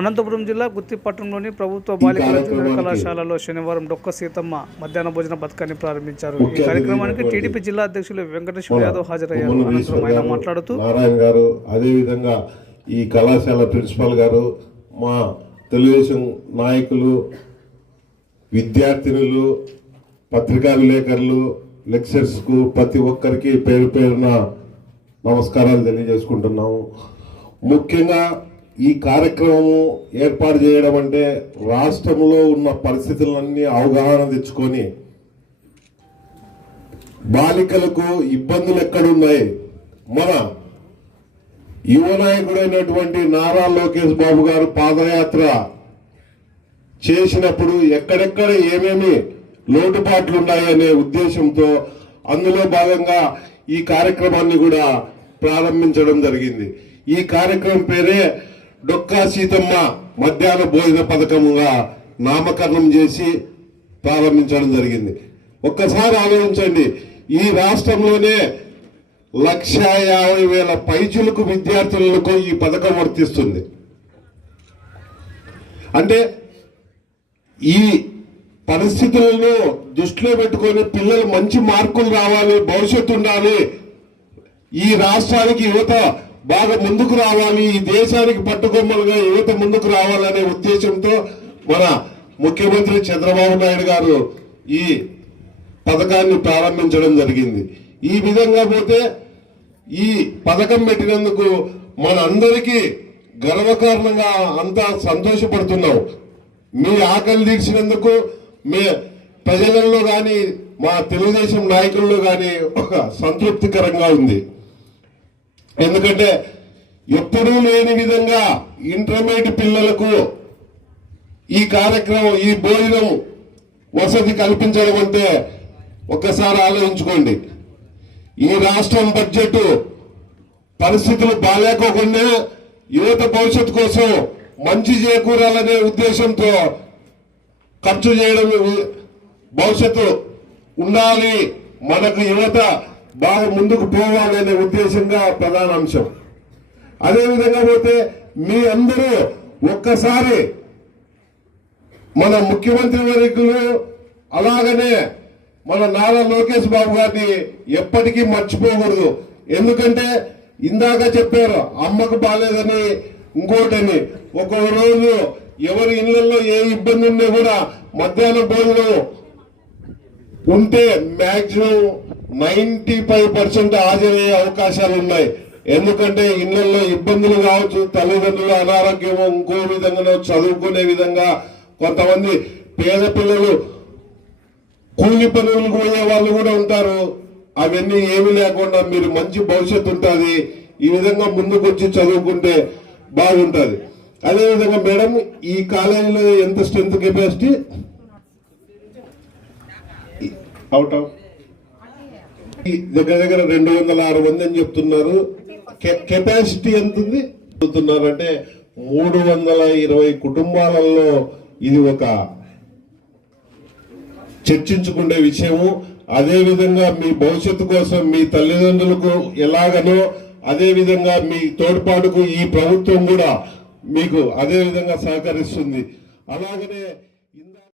అనంతపురం జిల్లా గుత్తిపట్నంలోని ప్రభుత్వ బాలికల జూనియర్ కళాశాలలో శనివారం డొక్క సీతమ్మ మధ్యాహ్న భోజన పథకాన్ని ప్రారంభించారు. ఈ కార్యక్రమానికి టీడీపీ జిల్లా అధ్యక్షులు వెంకటేశ్వర యాదవ్ హాజరయ్యారు. అనంతరం ఆయన మాట్లాడుతూ నారాయణ గారు, అదేవిధంగా ఈ కళాశాల ప్రిన్సిపల్ గారు, మా తెలుగుదేశం నాయకులు, విద్యార్థినులు, పత్రికా విలేకరులు, లెక్చర్స్కు ప్రతి ఒక్కరికి పేరు పేరున నమస్కారాలు తెలియజేసుకుంటున్నాము. ముఖ్యంగా ఈ కార్యక్రమం ఏర్పాటు చేయడం అంటే రాష్ట్రంలో ఉన్న పరిస్థితులన్నీ అవగాహన తెచ్చుకొని బాలికలకు ఇబ్బందులు ఎక్కడున్నాయి, మన యువ నాయకుడైనటువంటి నారా లోకేష్ బాబు గారు పాదయాత్ర చేసినప్పుడు ఎక్కడెక్కడ ఏమేమి లోటుపాట్లు ఉన్నాయనే ఉద్దేశంతో అందులో భాగంగా ఈ కార్యక్రమాన్ని కూడా ప్రారంభించడం జరిగింది. ఈ కార్యక్రమం పేరే డొక్కా సీతమ్మ మధ్యాహ్న భోజన పథకంగా నామకరణం చేసి ప్రారంభించడం జరిగింది. ఒక్కసారి ఆలోచించండి, ఈ రాష్ట్రంలోనే 1,50,000 పైచులకు విద్యార్థులకు ఈ పథకం వర్తిస్తుంది. అంటే ఈ పరిస్థితులను దృష్టిలో పెట్టుకొని పిల్లలు మంచి మార్కులు రావాలి, భవిష్యత్తు ఉండాలి, ఈ రాష్ట్రానికి యువత బాగా ముందుకు రావాలి, ఈ దేశానికి పట్టుకొమ్మలుగా యువత ముందుకు రావాలనే ఉద్దేశంతో మన ముఖ్యమంత్రి చంద్రబాబు నాయుడు గారు ఈ పథకాన్ని ప్రారంభించడం జరిగింది. ఈ విధంగా పోతే ఈ పథకం పెట్టినందుకు మన అందరికీ గర్వకారణంగా అంతా సంతోషపడుతున్నాం. మీ ఆకలి తీర్చినందుకు మీ ప్రజలలో కానీ మా తెలుగుదేశం నాయకుల్లో కానీ ఒక సంతృప్తికరంగా ఉంది. ఎందుకంటే ఎప్పుడూ లేని విధంగా ఇంటర్మీడియట్ పిల్లలకు ఈ కార్యక్రమం, ఈ భోజనం వసతి కల్పించడం అంటే ఒక్కసారి ఆలోచించుకోండి. ఈ రాష్ట్రం బడ్జెట్ పరిస్థితులు బాగాలేకోకుండా యువత భవిష్యత్తు కోసం మంచి చేకూరాలనే ఉద్దేశంతో ఖర్చు చేయడం, భవిష్యత్తు ఉండాలి, మనకు యువత బాగా ముందుకు పోవాలనే ఉద్దేశంగా ప్రధాన అంశం. అదేవిధంగా పోతే మీ అందరూ ఒక్కసారి మన ముఖ్యమంత్రి వర్యులు అలాగనే మన నారా లోకేష్ బాబు గారిని ఎప్పటికీ మర్చిపోకూడదు. ఎందుకంటే ఇందాక చెప్పారు అమ్మకు బాగాలేదని, ఇంకోటని. ఒక్కొక్క రోజు ఎవరి ఇళ్లలో ఏ ఇబ్బంది ఉన్నా కూడా మధ్యాహ్న భోజనం ఉంటే మాక్సిమం 95% హాజరయ్యే అవకాశాలు ఉన్నాయి. ఎందుకంటే ఇళ్లలో ఇబ్బందులు కావచ్చు, తల్లిదండ్రుల అనారోగ్యమో ఇంకో విధంగానో, చదువుకునే విధంగా కొంతమంది పేద పిల్లలు కూలి పనులకు పోయే వాళ్ళు కూడా ఉంటారు. అవన్నీ ఏమి లేకుండా మీరు మంచి భవిష్యత్తు ఉంటుంది, ఈ విధంగా ముందుకు వచ్చి చదువుకుంటే బాగుంటుంది. అదేవిధంగా మేడం, ఈ కాలేజీలో ఎంత స్ట్రెంత్ కెపాసిటీ? అవుట్ ఆఫ్ దగ్గర దగ్గర 206 మంది అని చెప్తున్నారు. కెపాసిటీ ఎంత ఉంది చెప్తున్నారంటే 320 కుటుంబాలలో ఇది ఒక చర్చించుకునే విషయము. అదేవిధంగా మీ భవిష్యత్తు కోసం మీ తల్లిదండ్రులకు ఎలాగనో అదే విధంగా మీ తోడ్పాటుకు ఈ ప్రభుత్వం కూడా మీకు అదే విధంగా సహకరిస్తుంది. అలాగనే